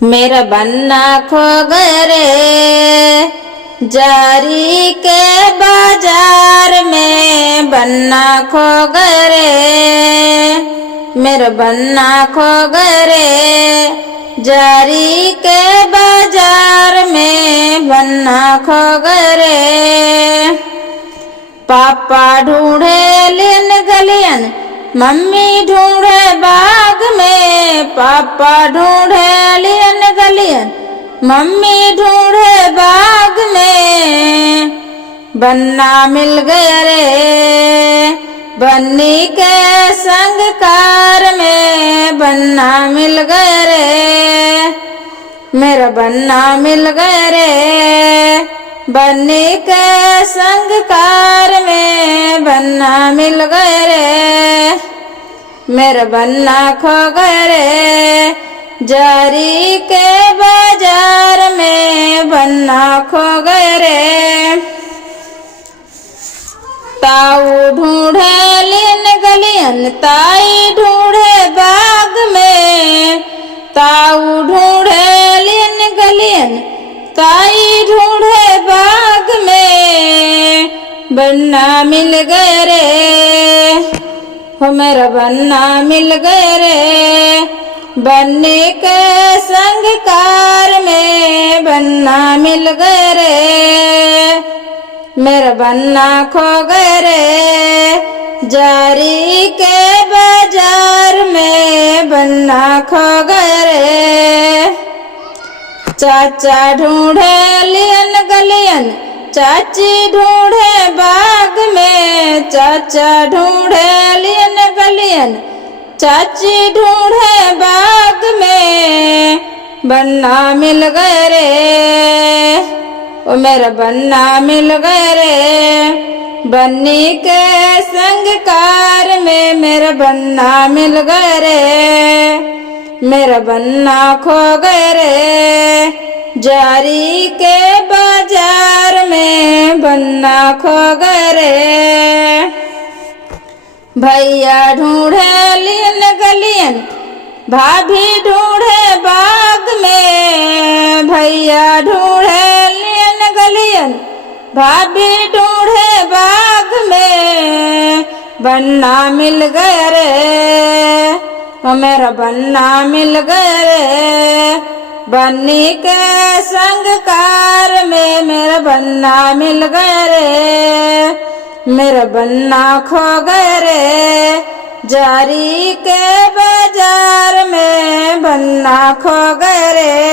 मेरा बन्ना खो गए रे जारी के बाजार में, बन्ना खो गए रे मेरा बन्ना खो गए रे जारी के बाजार में, बन्ना खो गए रे। पापा ढूंढे लिन गलियन, मम्मी ढूंढे बाग में, पापा ढूंढे लियन गलियन, मम्मी ढूंढे बाग में, बन्ना मिल गया रे बन्नी के संग कार में, बन्ना मिल गया रे मेरा बन्ना मिल गया रे बन्नी के संग कार में, बन्ना मिल गया रे मेरा बन्ना खो गया रे जारी के बाजार में, बन्ना खो गया रे। ताऊ ढूंढे लिन गलियन, ताई ढूंढे बाग में, ताऊ ढूंढे लिन गलियन, ताई ढूंढे बाग में, बन्ना मिल गया रे हो मेरा बन्ना मिल गया रे बन्नी के संग कार में, बन्ना मिल गया रे मेरा बन्ना खो गया रे जारी के बाजार में, बन्ना खो गया रे। चाचा ढूंढे लियन गलियन, चाची ढूंढे बाग में, चाचा ढूंढे लियन गलियन, चाची ढूंढे बाग में, बन्ना मिल गया रे ओ मेरा बन्ना मिल गया रे बन्नी के संग कार में, मेरा बन्ना मिल गया रे मेरा बन्ना खो गया रे जारी के बाजार में, बन्ना खो गया रे। भैया ढूंढे लियन गलियन, भाभी ढूंढे बाग में, भैया ढूंढे लियन गलियन, भाभी ढूंढे बाग में, बन्ना मिल गया रे ओ मेरा बन्ना मिल गया रे बन्नी के संग कार में, मेरा बन्ना मिल गया रे मेरा बन्ना खो गया रे जारी के बाजार में, बन्ना खो गया रे।